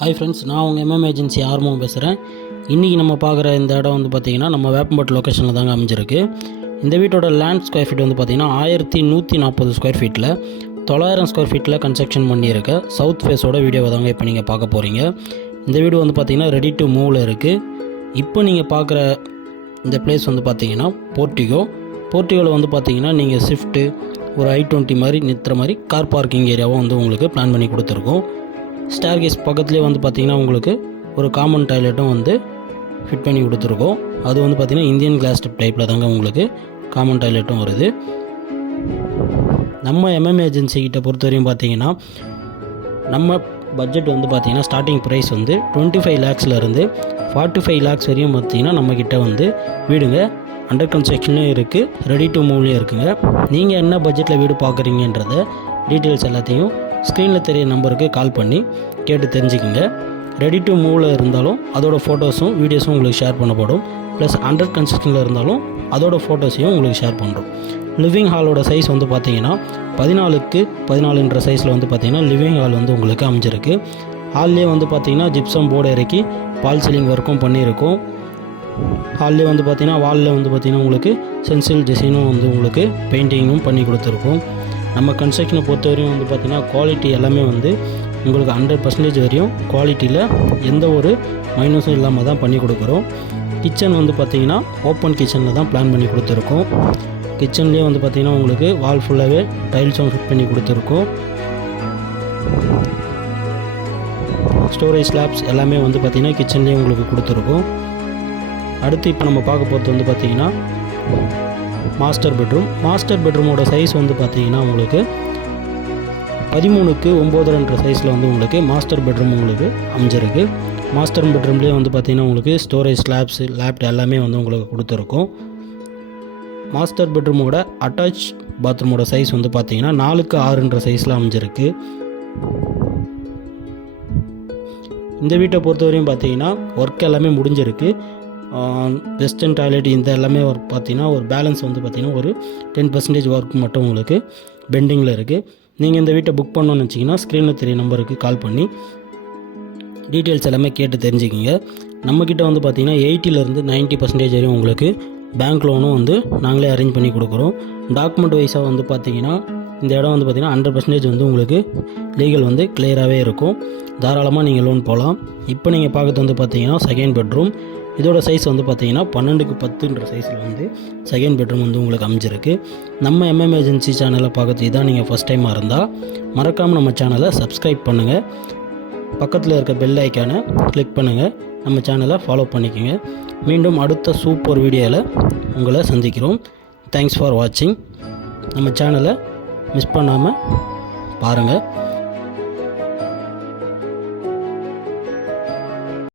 Hi friends, நான் உங்கள் agency ஆர்வம் பேசுகிறேன். இன்றைக்கி நம்ம பார்க்குற இந்த இடம் வந்து பார்த்திங்கன்னா நம்ம வேப்பம்பட்டு லொக்கேஷனில் தாங்க அமைஞ்சிருக்கு. இந்த வீட்டோட லேண்ட் ஸ்கொயர் ஃபீட் வந்து பார்த்திங்கன்னா 1140 ஸ்கொயர் ஃபீட்டில் 900 ஸ்கொயர் ஃபீட்டில் கன்ஸ்ட்ரக்ஷன் பண்ணியிருக்க சவுத் ஃபேஸோட வீடியோவை தாங்க இப்போ நீங்கள் பார்க்க போகிறீங்க. இந்த வீடு வந்து பார்த்திங்கன்னா ரெடி டு மூவில் இருக்குது. இப்போ நீங்கள் பார்க்குற இந்த பிளேஸ் வந்து பார்த்திங்கன்னா போர்ட்டிகோவில் வந்து பார்த்திங்கன்னா நீங்கள் ஷிஃப்ட்டு ஒரு I-20 மாதிரி நிறுத்துற மாதிரி கார் பார்க்கிங் ஏரியாவும் வந்து உங்களுக்கு பிளான் பண்ணி கொடுத்துருக்கோம். ஸ்டேர்கேஸ் பக்கத்துலேயே வந்து பார்த்திங்கன்னா உங்களுக்கு ஒரு காமன் டாய்லெட்டும் வந்து ஃபிட் பண்ணி கொடுத்துருக்கோம். அது வந்து பார்த்திங்கன்னா இந்தியன் கிளாஸ் டைப்பில் தாங்க உங்களுக்கு காமன் டாய்லெட்டும் வருது. நம்ம ஏஜென்சி கிட்ட பொறுத்த வரையும் பார்த்திங்கன்னா நம்ம பட்ஜெட் வந்து பார்த்திங்கன்னா ஸ்டார்டிங் ப்ரைஸ் வந்து 25 lakhsலேருந்து 45 lakhs வரையும் பார்த்திங்கன்னா நம்மக்கிட்ட வந்து வீடுங்க அண்டர் கன்ஸ்ட்ரக்ஷன்லேயும் இருக்குது, ரெடி டு மூவ்லேயும் இருக்குங்க. நீங்கள் என்ன பட்ஜெட்டில் வீடு பார்க்குறீங்கன்றத டீட்டெயில்ஸ் எல்லாத்தையும் ஸ்க்ரீனில் தெரிய நம்பருக்கு கால் பண்ணி கேட்டு தெரிஞ்சுக்கிங்க. ரெடி டு மூவில் இருந்தாலும் அதோடய ஃபோட்டோஸும் வீடியோஸும் உங்களுக்கு ஷேர் பண்ணப்படும். ப்ளஸ் அண்டர் கன்ஸ்ட்ரக்ஷனில் இருந்தாலும் அதோடய ஃபோட்டோஸையும் உங்களுக்கு ஷேர் பண்ணுறோம். லிவிங் ஹாலோட சைஸ் வந்து பார்த்திங்கன்னா 14x14 சைஸில் வந்து பார்த்திங்கன்னா லிவிங் ஹால் வந்து உங்களுக்கு அமைஞ்சிருக்கு. ஹால்லேயே வந்து பார்த்திங்கன்னா ஜிப்சம் போர்டு இறக்கி பால் சீலிங் ஒர்க்கும் பண்ணியிருக்கோம். ஹால்லேயே வந்து பார்த்திங்கன்னா வாலில் வந்து பார்த்திங்கன்னா உங்களுக்கு சென்சில் டிசைனும் வந்து உங்களுக்கு பெயிண்டிங்கும் பண்ணி கொடுத்துருக்கோம். நம்ம கன்ஸ்ட்ரக்ஷனை பொறுத்தவரையும் வந்து பார்த்திங்கன்னா குவாலிட்டி எல்லாமே வந்து உங்களுக்கு 100% வரையும் குவாலிட்டியில் எந்த ஒரு மைனஸும் இல்லாமல் தான் பண்ணி கொடுக்குறோம். கிச்சன் வந்து பார்த்திங்கன்னா ஓப்பன் கிச்சனில் தான் பிளான் பண்ணி கொடுத்துருக்கோம். கிச்சன்லேயே வந்து பார்த்திங்கன்னா உங்களுக்கு வால் ஃபுல்லாகவே டைல்ஸும் ஃபிட் பண்ணி கொடுத்துருக்கோம். ஸ்டோரேஜ் ஸ்லாப்ஸ் எல்லாமே வந்து பார்த்திங்கன்னா கிச்சன்லேயே உங்களுக்கு கொடுத்துருக்கோம். அடுத்து இப்போ நம்ம பார்க்க போகிறது வந்து பார்த்திங்கன்னா மாஸ்டர் பெட்ரூமோட சைஸ் வந்து பார்த்திங்கன்னா உங்களுக்கு 13x9 சைஸில் வந்து உங்களுக்கு மாஸ்டர் பெட்ரூம் உங்களுக்கு அமைஞ்சிருக்கு. மாஸ்டர் பெட்ரூம்லேயே வந்து பார்த்திங்கன்னா உங்களுக்கு ஸ்டோரேஜ் ஸ்லாப்ஸ் லேப்ட் எல்லாமே வந்து உங்களுக்கு கொடுத்துருக்கோம். மாஸ்டர் பெட்ரூமோட அட்டாச் பாத்ரூமோட சைஸ் வந்து பார்த்திங்கன்னா 4x6 சைஸில் அமைஞ்சிருக்கு. இந்த வீட்டை பொறுத்தவரையும் பார்த்திங்கன்னா ஒர்க் எல்லாமே முடிஞ்சிருக்கு. வெஸ்டர்ன் டாய்லெட் இந்த எல்லாமே ஒர்க் பார்த்திங்கன்னா ஒரு பேலன்ஸ் வந்து பார்த்திங்கன்னா ஒரு 10% ஒர்க் மட்டும் உங்களுக்கு பெண்டிங்கில் இருக்குது. நீங்கள் இந்த வீட்டை புக் பண்ணணும்னு வச்சிங்கன்னா ஸ்க்ரீனில் தெரிய நம்பருக்கு கால் பண்ணி டீட்டெயில்ஸ் எல்லாமே கேட்டு தெரிஞ்சுக்கிங்க. நம்மக்கிட்ட வந்து பார்த்திங்கன்னா 80% 90% வரையும் உங்களுக்கு பேங்க் லோனும் வந்து நாங்களே அரேஞ்ச் பண்ணி கொடுக்குறோம். டாக்குமெண்ட் வைஸாக வந்து பார்த்திங்கன்னா இந்த இடம் வந்து பார்த்திங்கன்னா 100% வந்து உங்களுக்கு லீகல் வந்து கிளியராகவே இருக்கும். தாராளமாக நீங்கள் லோன் போகலாம். இப்போ நீங்கள் பார்க்குறது வந்து பார்த்திங்கன்னா செகண்ட் பெட்ரூம். இதோட சைஸ் வந்து பார்த்திங்கன்னா 12x10 சைஸில் வந்து செகண்ட் பெட்ரூம் வந்து உங்களுக்கு அமைஞ்சிருக்கு. நம்ம ஏஜென்சி சேனலை பார்க்கறது இதான் நீங்கள் ஃபஸ்ட் டைமாக இருந்தால் மறக்காமல் நம்ம சேனலை சப்ஸ்கிரைப் பண்ணுங்கள். பக்கத்தில் இருக்க பெல் ஐக்கானை கிளிக் பண்ணுங்கள். நம்ம சேனலை ஃபாலோ பண்ணிக்கோங்க. மீண்டும் அடுத்த சூப்பர் வீடியோவில் உங்களை சந்திக்கிறோம். தேங்க்ஸ் ஃபார் வாட்சிங். நம்ம சேனலை மிஸ் பண்ணாமல் பாருங்கள்.